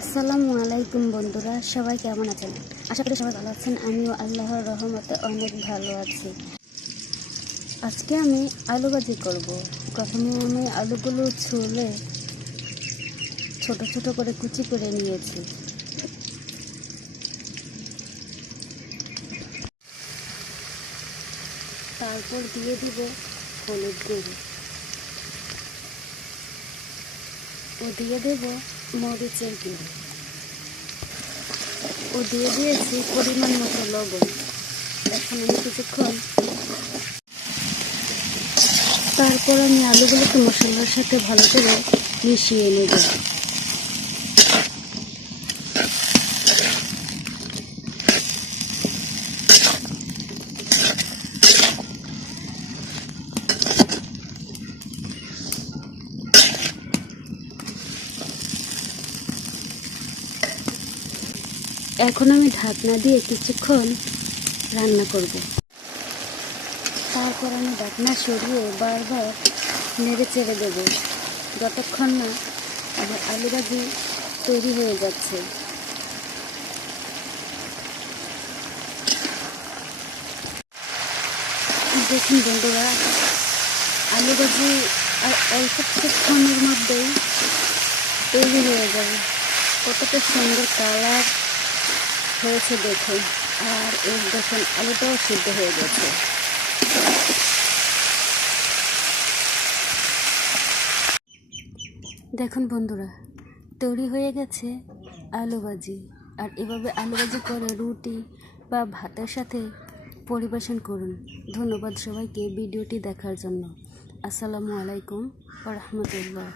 আসসালামু আলাইকুম বন্ধুরা, সবাই কেমন আছেন? আশা করি সবাই ভালো আছেন। আমিও আল্লাহর রহমতে অনেক ভালো আছি। আজকে আমি আলু ভাজি করব। প্রথমে আমি আলুগুলো ছুলে ছোট ছোট করে কুচি করে নিয়েছি। তারপর দিয়ে দিব হলুদ গুঁড়ো ও দিয়ে দেব মরিচের গুঁড়ো ও দিয়ে দিয়েছি পরিমাণ মতো লবণ। এখন আমি কিছুক্ষণ তারপর আমি আলুগুলোকে মশলার সাথে ভালো করে মিশিয়ে নেব। এখন আমি ঢাকনা দিয়ে কিছুক্ষণ রান্না করব। তারপর আমি ঢাকনা সরিয়ে বারবার নেড়ে চেড়ে দেব যতক্ষণ না আমার আলু ভাজি তৈরি হয়ে যাচ্ছে। দেখুন বন্ধুরা, আলু ভাজি আর অল্প কিছুক্ষণের মধ্যেই তৈরি হয়ে যাবে। কতটা সুন্দর কালার হয়েছে দেখুন। আর এই দেখুন আলুটাও সিদ্ধ হয়ে গেছে। দেখুন বন্ধুরা, তৈরি হয়ে গেছে আলু ভাজি। আর এভাবে আলু ভাজি করে রুটি বা ভাতের সাথে পরিবেশন করুন। ধন্যবাদ সবাইকে ভিডিওটি দেখার জন্য। আসসালামু আলাইকুম ওয়া রাহমাতুল্লাহ।